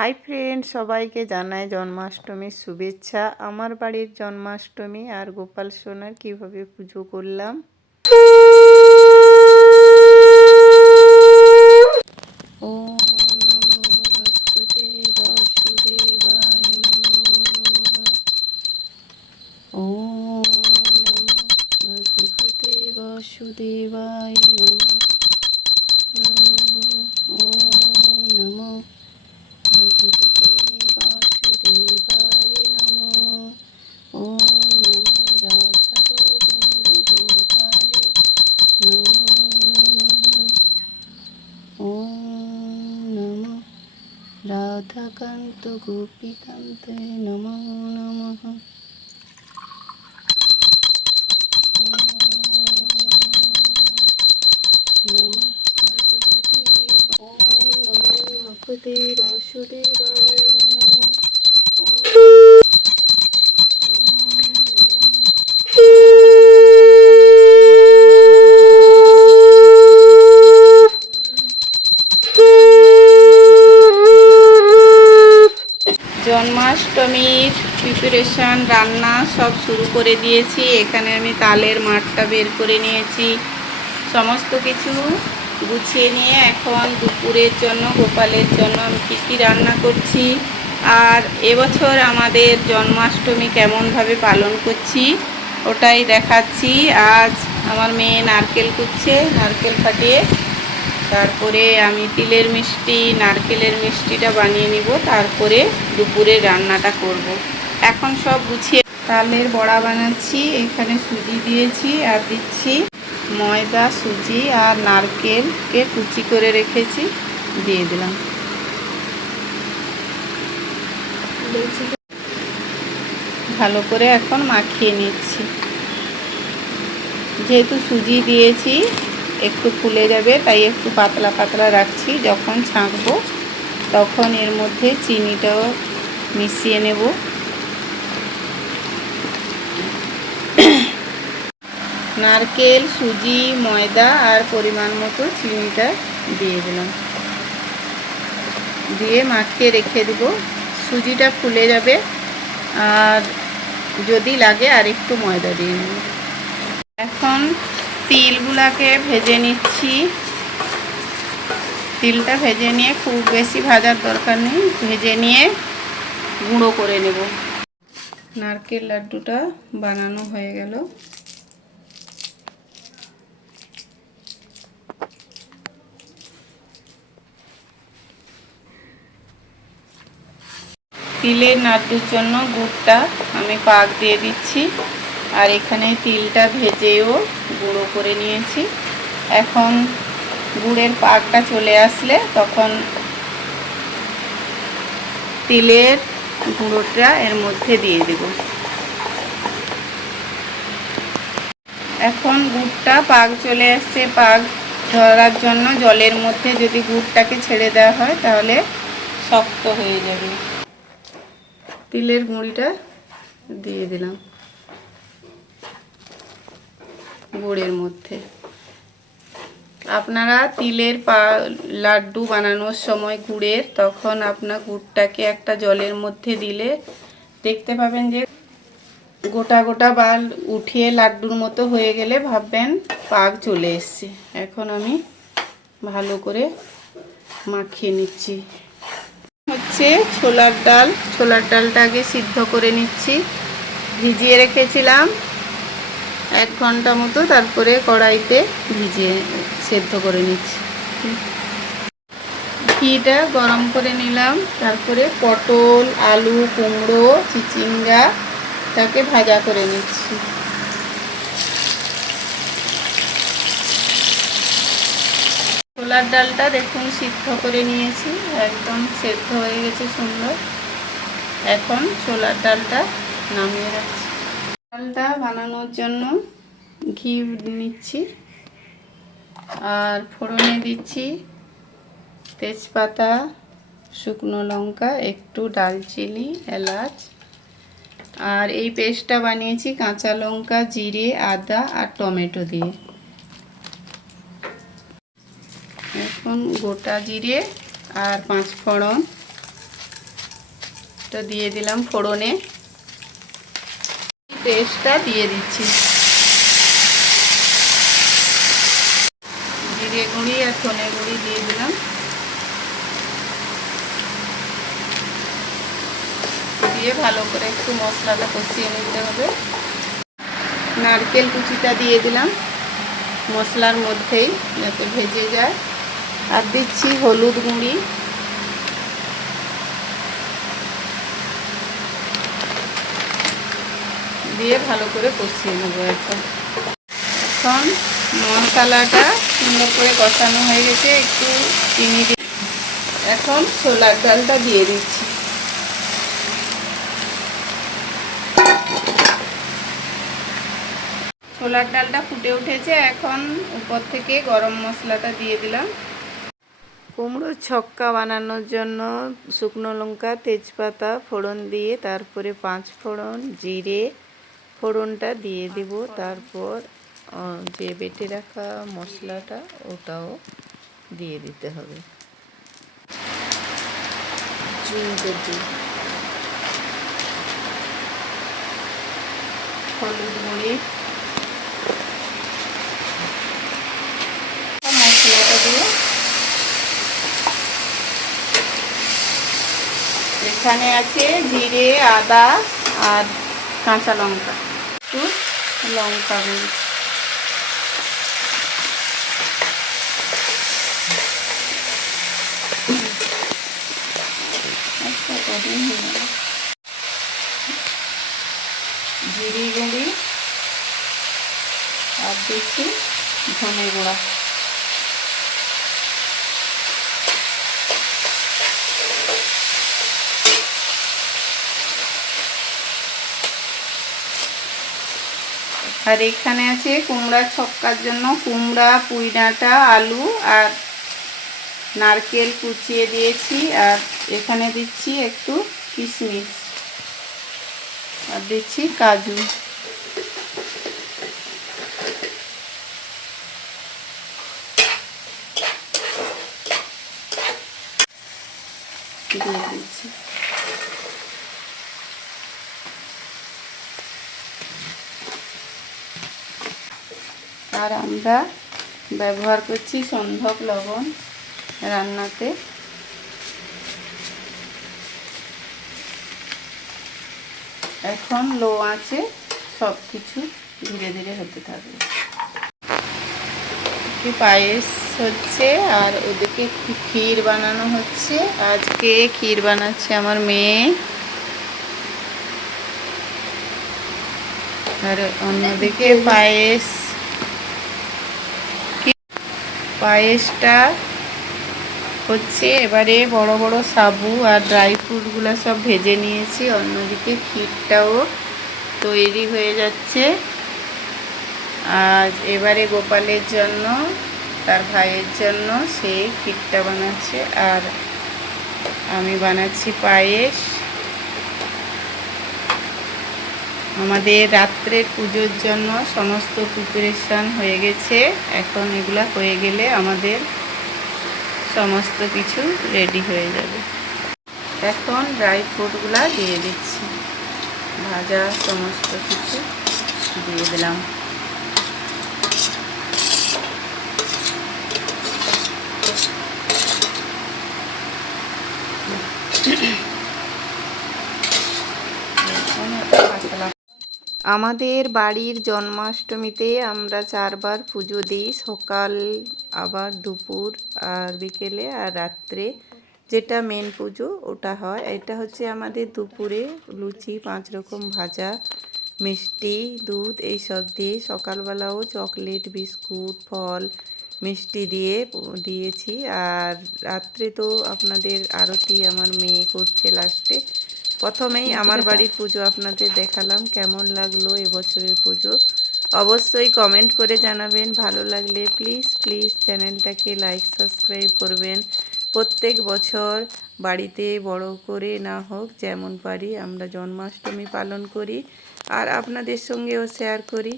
Hi friend, সবাইকে জানাই জন্মাষ্টমীর শুভেচ্ছা। আমার বাড়ির জন্মাষ্টমী আর গোপাল সোনার কিভাবে পুজো করলাম। ওম নমো ভগবতে বাসুদেবায় নমো নমঃ। ওম নমো ভগবতে বাসুদেবায় নমঃ নমঃ। ওম নমো ভগবতে বাসুদেবায় নমঃ। ওম নমো রাধা গোবিন্দ গোপালে নমো নমঃ। ওম নমো রাধাকান্ত গোপীকান্তে নমো নমঃ। নমো ভগবতে ভগবতে বাসুদেবায় নমঃ। জন্মাষ্টমীর প্রিপারেশান রান্না সব শুরু করে দিয়েছি। এখানে আমি তালের মাঠটা বের করে নিয়েছি, সমস্ত কিছু গুছিয়ে নিয়ে এখন দুপুরের জন্য গোপালের জন্য আমি কী রান্না করছি আর এবছর আমাদের জন্মাষ্টমী কেমনভাবে পালন করছি ওটাই দেখাচ্ছি। আজ আমার মেয়ে নারকেল কুচ্ছে, নারকেল ফাটিয়ে তারপরে আমি তিলের মিষ্টি নারকেলের মিষ্টিটা বানিয়ে নিব, তারপরে দুপুরে রান্নাটা করব। এখন সব গুছিয়ে তালের বড়া বানাচ্ছি। এখানে সুজি দিয়েছি আর দিচ্ছি ময়দা, সুজি আর নারকেলকে কুচি করে রেখেছি, দিয়ে দিলাম। ভালো করে এখন মাখিয়ে নিচ্ছি। যেহেতু সুজি দিয়েছি একটু ফুলে যাবে, তাই একটু পাতলা পাতলা রাখছি। যখন ছাঁকবো তখন এর মধ্যে চিনিটাও মিশিয়ে নেব। নারকেল, সুজি, ময়দা আর পরিমাণ মতো চিনিটা দিয়ে দিলাম, দিয়ে মাখিয়ে রেখে দেব। সুজিটা ফুলে যাবে আর যদি লাগে আর একটু ময়দা দিয়ে নেব। এখন তিলগুলাকে ভেজে নিচ্ছি। তিলটা ভেজে নিয়ে, খুব বেশি ভাজার দরকার নেই, ভেজে নিয়ে গুঁড়ো করে নেব। নারকেল লাড্ডুটা বানানো হয়ে গেল। তিলের লাড্ডুর জন্য গুড়টা আমি পাক দিয়ে দিচ্ছি, আর এখানে তিলটা ভেজেও গুঁড়ো করে নিয়েছি। এখন গুড়ের পাকটা চলে আসলে তখন তিলের গুঁড়োটা এর মধ্যে দিয়ে দেব। এখন গুড়টা পাক চলে আসছে, পাক ধরার জন্য জলের মধ্যে যদি গুড়টাকে ছেড়ে দেওয়া হয় তাহলে শক্ত হয়ে যাবে। তিলের গুঁড়িটা দিয়ে দিলাম গুড়ের মধ্যে। আপনারা তিলের লাড্ডু বানানোর সময় গুড়ের, তখন আপনার গুড়টাকে একটা জলের মধ্যে দিলে দেখতে পাবেন যে গোটা গোটা বাল উঠিয়ে লাড্ডুর মতো হয়ে গেলে ভাববেন পাক চলে এসছে। এখন আমি ভালো করে মাখিয়ে নিচ্ছি। হচ্ছে ছোলার ডাল, ছোলার ডালটা আগে সিদ্ধ করে নিচ্ছি। ভিজিয়ে রেখেছিলাম 1 ঘন্টা মতো, তারপরে কড়াইতে ভিজিয়ে সেদ্ধ করে নিচ্ছি। ঘিটা গরম করে নিলাম, তারপরে পটল, আলু, কুমড়ো, চিচিঙ্গা তাকে ভাজা করে নিচ্ছি। ছোলার ডালটা দেখুন সিদ্ধ করে নিয়েছি, একদম সেদ্ধ হয়ে গেছে সুন্দর। এখন ছোলার ডালটা নামিয়ে রাখছি। ডালটা বানানোর জন্য ঘি নিচ্ছি আর ফোড়নে দিচ্ছি তেজপাতা, শুকনো লঙ্কা, একটু দারচিনি, এলাচ, আর এই পেস্টটা বানিয়েছি কাঁচা লঙ্কা, জিরে, আদা আর টমেটো দিয়ে। এখন গোটা জিরে আর 5 ফোড়ন পেস্টটা দিয়ে দিলাম ফোড়নে। পেস্টটা দিয়ে দিচ্ছি। জিরে গুঁড়ি আর ধনে গুঁড়ি দিয়ে দিলাম। দিয়ে ভালো করে একটু মশলাটা কষিয়ে নিতে হবে। নারকেল কুচিটা দিয়ে দিলাম মশলার মধ্যেই যাতে ভেজে যায়। আর দিচ্ছি হলুদ গুঁড়ি, দিয়ে ভালো করে কষিয়ে নেব। এখন মশলাটা সুন্দর করে কষানো হয়ে গেছে। একটু চিনি দিয়ে এখন ছোলার ডালটা দিয়ে দিচ্ছি। ছোলার ডালটা ফুটে উঠেছে। এখন উপর থেকে গরম মশলাটা দিয়ে দিলাম। কুমড়োর ছক্কা বানানোর জন্য শুকনো লঙ্কা, তেজপাতা ফোড়ন দিয়ে তারপরে 5 ফোড়ন, জিরে ফোড়নটা দিয়ে দিব। তারপর যে বেটে রাখা মশলাটা ওটাও দিয়ে দিতে হবে। হলুদ গুঁড়ি, মশলাটা দিয়ে এখানে আছে জিরে, আদা আর কাঁচা লঙ্কা, একটু লঙ্কা গুঁড়ি, জিরে গুঁড়ি আর দিচ্ছি ধনে গুঁড়া। আর এখানে আছে কুমড়া ছক্কার জন্য কুমড়া, পুঁই ডাঁটা, আলু আর নারকেল কুচিয়ে দিয়েছি। আর এখানে দিচ্ছি একটু কিশমিশ আর দিচ্ছি কাজু। দিয়ে দিচ্ছি। আর আমরা ব্যবহার করছি সন্ধক লবণ রান্নাতে। এখন লো আঁচে সব কিছু ধীরে ধীরে হতে থাকবে। পায়েস হচ্ছে আর ওদিকে ক্ষীর বানানো হচ্ছে। আজকে ক্ষীর বানাচ্ছে আমার মেয়ে, আর অন্যদিকে পায়েসটা হচ্ছে। এবারে বড় বড় সাবু আর ড্রাই ফ্রুটগুলো সব ভেজে নিয়েছি। অন্যদিকে ক্ষীরটাও তৈরি হয়ে যাচ্ছে। আজ এবারে গোপালের জন্য, তার ভাইয়ের জন্য সে ক্ষীরটা বানাচ্ছে আর আমি বানাচ্ছি পায়েস। আমাদের রাত্রের পুজোর জন্য সমস্ত প্রিপারেশান হয়ে গেছে। এখন এগুলা হয়ে গেলে আমাদের সমস্ত কিছু রেডি হয়ে যাবে। এখন ড্রাই ফ্রুটগুলা দিয়ে দিচ্ছি, ভাজা সমস্ত কিছু দিয়ে দিলাম। আমাদের বাড়ির জন্মাষ্টমীতে আমরা 4 বার পুজো দিই, সকাল, আবার দুপুর আর বিকেলে আর রাত্রে। যেটা মেন পুজো ওটা হয়। এটা হচ্ছে আমাদের দুপুরে লুচি, 5 রকম ভাজা, মিষ্টি, দুধ এইসব দিয়ে। সকালবেলাও চকলেট, বিস্কুট, ফল, মিষ্টি দিয়ে দিয়েছি। আর রাত্রে তো আপনাদের আরতি আমার মেয়ে করছে লাস্টে। প্রথমেই আমার বাড়ির পুজো আপনাদের দেখালাম। কেমন লাগলো এবছরের পুজো অবশ্যই কমেন্ট করে জানাবেন। ভালো লাগলে প্লিজ চ্যানেলটাকে লাইক সাবস্ক্রাইব করবেন। প্রত্যেক বছর বাড়িতে বড় করে না হোক, যেমন পারি আমরা জন্মাষ্টমী পালন করি আর আপনাদের সঙ্গেও শেয়ার করি।